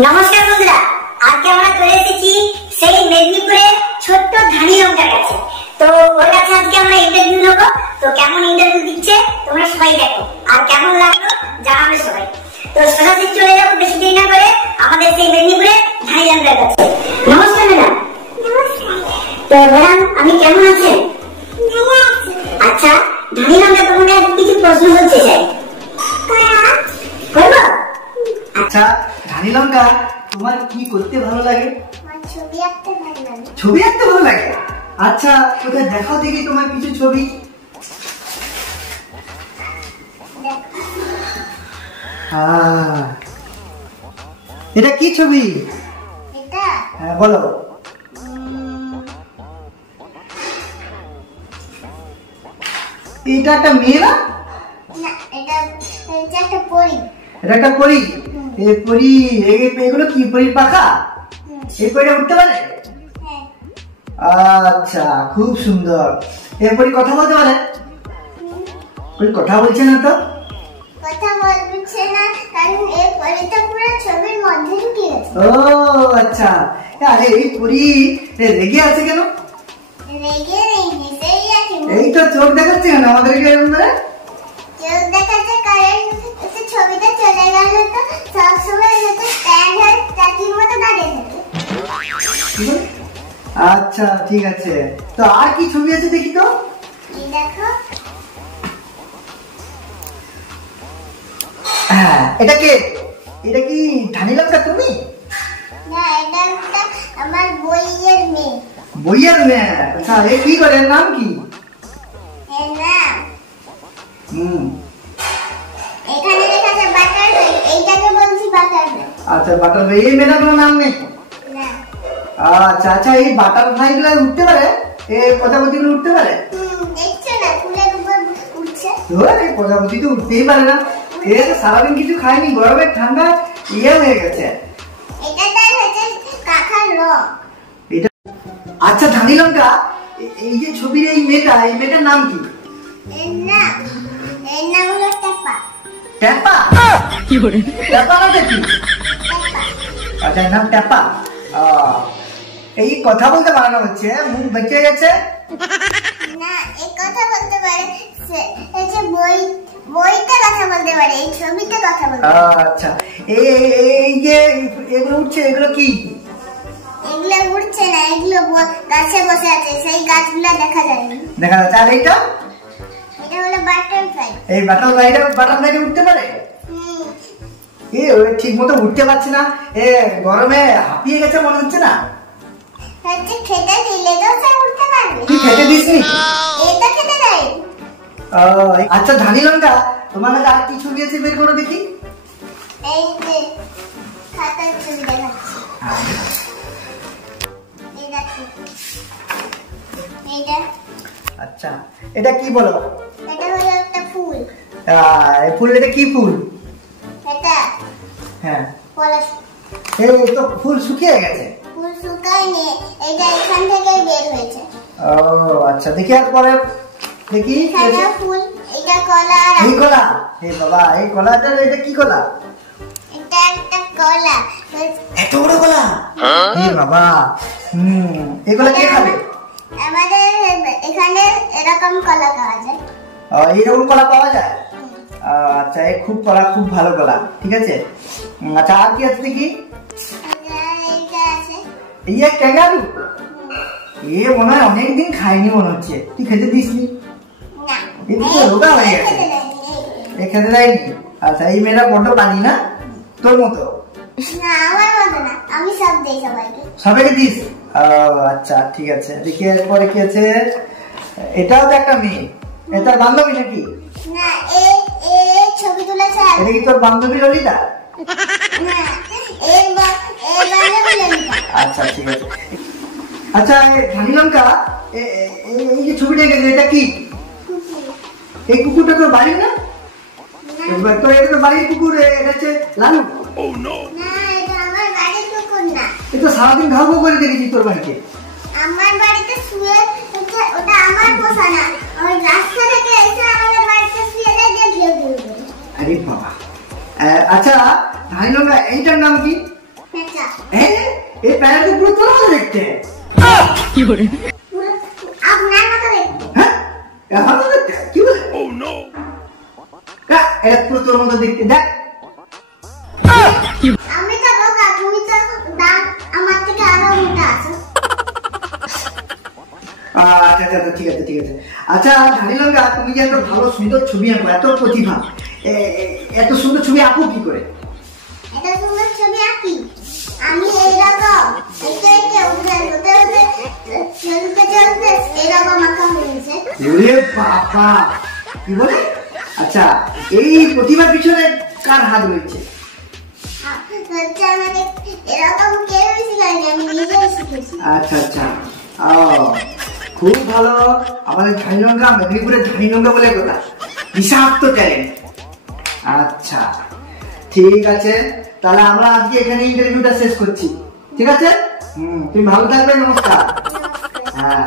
নমস্কার বন্ধুরা, আজকে আমরা চলে এসেছি সেই মেদিনীপুরে ছোট্ট ধানি লঙ্কার কাছে। তো ওর কাছে আজকে আমরা ইন্টারভিউ নেবো। তো কেমন ইন্টারভিউ দিচ্ছে তোমরা সবাই দেখো, আর কেমন লাগলো জানাবে সবাই। তো সরাসরি চলে যাবো বেশি দেরি না করে আমাদের সেই মেদিনীপুরে ধানি লঙ্কার কাছে। নমস্কার ম্যাডাম। তো ম্যাডাম আপনি কেমন আছেন? আচ্ছা, ধানি লঙ্কা তোমাকে কিছু প্রশ্ন বলতে চাই, করবো? আচ্ছা ধানি লঙ্কা, তোমার কি করতে ভালো লাগে? ছবি আঁকতে ভালো লাগে। ছবি আঁকতে ভালো লাগে? আচ্ছা কোথায় দেখাও দেখি তোমার কিছু ছবি। এটা কি ছবি? এটা হ্যাঁ বলো। এটা একটা মেয়ে না? না, এটা একটা পরী। এটা একটা পরী। এই পরী, এগুলো কি পরীর পাখা? এই পরীটা উঠতে পারে? আচ্ছা খুব সুন্দর। এই পরী কথা বলতে পারে? কথা বলছে না তো? কথা বলছে না কারণ এই পরীটা পুরো ছবির মধ্যে ঢুকে গেছে। ও আচ্ছা, আরে এই পরী রেগে আছে কেন? রেগে নেই, হেসেই আছে। এই তো চোখ দেখাচ্ছে কেন আমাদেরকে এরকম করে? চোখ দেখাচ্ছে কারণ ছবিটা চলে গেল তো সবসময় যাতে স্ট্যান্ড হয় স্ট্যাচুর মতো দাঁড়িয়ে থাকে। আচ্ছা ঠিক আছে। তো আর কি ছবি আছে দেখি তো? এই দেখো। হ্যাঁ, এটা কে? এটা কি ধানি লঙ্কা তুমি? না, এটা একটা আমার বইয়ের মেয়ে। বইয়ের মেয়ে? আচ্ছা এ কি করে, এর নাম কি? এর নাম হুম, এখানে লেখা আছে বাটারফ্লাই। এইটাকে বলছি বাটারফ্লাই। আচ্ছা বাটারফ্লাই। এই মেয়েটার কোনো নাম নেই? না। আচ্ছা আচ্ছা, এই বাটারফ্লাই গুলো উঠতে পারে? এই প্রজাপতি গুলো উঠতে পারে? দেখছো না ফুলের উপর উঠছে? এই প্রজাপতি তো উঠতেই পারে না। এ তো সারাদিন কিছু খায়নি, গরমে ঠান্ডা ইয়ে হয়ে গেছে। এটা তার হচ্ছে কাকার রং। এটা আচ্ছা ধানি লঙ্কা, এই যে ছবির এই মেয়েটা, এই মেয়েটার নাম কি? এর নাম হলো টেপা। টেপা? কি বলে টেপা না কি? আচ্ছা এর নাম টেপা। এই কথা বলতে বানানো হচ্ছে, মুখ বেঁচে গেছে না, এই কথা বলতে পারে। এই যে বইতে কথা বলতে পারে, এই ছবিতে কথা বলতে পারে। আচ্ছা এই যে এগুলো উঠছে, এগুলো কি? এগুলো উড়ছে না, এগুলো গাছে বসে আছে, সেই গাছগুলো দেখা যায়নি। দেখা যাচ্ছে। আর এইটা? এটা হলো বাটারফ্লাই। এই বাটারফ্লাইটা উঠতে পারে? ঠিক মতো উঠতে পারছে না, এ গরমে হাঁপিয়ে গেছে মনে হচ্ছে না? হচ্ছে খেতে দিলে তো সে উঠতে পারবে। তুই খেতে দিসনি? এটা খেতে দেয়। আচ্ছা ধানি লঙ্কা, তোমার কাছে আর কি ছবি আছে বের করে দেখি। এই যে খাতার ছবি দেখাচ্ছি। এই দেখো, এইটা। আচ্ছা এটা কি বলো? এটা হলো একটা ফুল। এই ফুল, এটা কি ফুল? এটা হ্যাঁ, পলাশ। এই তো ফুল শুকিয়ে গেছে। ফুল শুকায়নি, এটা এখান থেকে বের হয়েছে। ও আচ্ছা, দেখি আর পরে দেখি। এটা ফুল, এটা কলা। এই কলা? এই বাবা, এই কলাটা, এটা কি কলা? এটা একটা কলা। এত বড় কলা? এই বাবা, এগুলা কে খাবে? আমাদের এখানে এরকম কলা পাওয়া যায়। এইরকম কলা পাওয়া যায়? আচ্ছা, এই খুব কলা, খুব ভালো কলা, ঠিক আছে। আচ্ছা আর কি আছে দেখি? এইটা আছে। এই এক ক্যাঙ্গারু? এ মনে হয় অনেকদিন খাইনি মনে হচ্ছে, তুই খেতে দিসনি? না, এদিকে রোগা হয়ে গেছে। এ খেতে দেয়নি? আচ্ছা, এই মেয়েটা বড্ড পানি না তোর মতো? না, আমার মতো না, আমি সব দেই সবাইকে। সবাইকে দিস? আচ্ছা ঠিক আছে, দেখি এরপরে কি আছে। এটাও তো একটা মেয়ে, এটা বান্ধবী নাকি? না, ছবি তুলেছে। এটা কি তোর বান্ধবী ললিতা? না, বান্ধবী ললিতা। আচ্ছা ঠিক আছে। আচ্ছা ধানি লঙ্কা, এই যে ছবিটা এঁকেছে, এটা কি? এই কুকুরটা তোর বাড়ির না? তো এটা তো বাড়ির কুকুর, এটা হচ্ছে লালু। না, এটা আমার বাড়ির কুকুর না। এ তো সারাদিন ঘাউ ঘাউ করে দেখেছি তোর বাড়িতে। আমার বাড়িতে শুয়ে, ওটা আমার পোষা না। ওই রাস্তা থেকে এসে আমাদের বাড়িতে শুয়ে দেয়, দিয়ে ঘেউ ঘেউ করে। আরে বাবা। আচ্ছা ধানি লঙ্কা, এইটার নাম কি? এই প্যারা তো পুরো তোর মতো দেখতে। কি করে? আপনার মতো দেখতে। হ্যাঁ ভালো দেখতে কি বলে? এটা পুরো তোর মতো দেখতে দেখ। আমি তো বোকা, তুমি তো দাঁত আমার থেকে আরো মোটা আছো। আচ্ছা আচ্ছা ঠিক আছে ঠিক আছে। আচ্ছা ধানি লঙ্কা, তুমি যে এত ভালো সুন্দর ছবি আঁকো, এত প্রতিভা, এত সুন্দর ছবি আঁকো কি করে? এটা সুন্দর ছবি আঁকি আমি এইরকম একে উঠে হতে হতে চলতে চলতে এরকম আঁকা হয়েছে। ওরে বাবা, কি বলে? আচ্ছা এই প্রতিভার পিছনে কার হাত রয়েছে? হচ্ছে আমাকে এরকম কেউ শিখায়নি, আমি নিজেই শিখেছি। আচ্ছা আচ্ছা, খুব ভালো। আমাদের ধানি লঙ্কা মেদিনীপুরের ধানি লঙ্কা বলে কথা, বিষাক্ত ট্যালেন্ট। আচ্ছা ঠিক আছে, তাহলে আমরা আজকে এখানে ইন্টারভিউটা শেষ করছি, ঠিক আছে? তুমি ভালো থাকবে, নমস্কার। হ্যাঁ।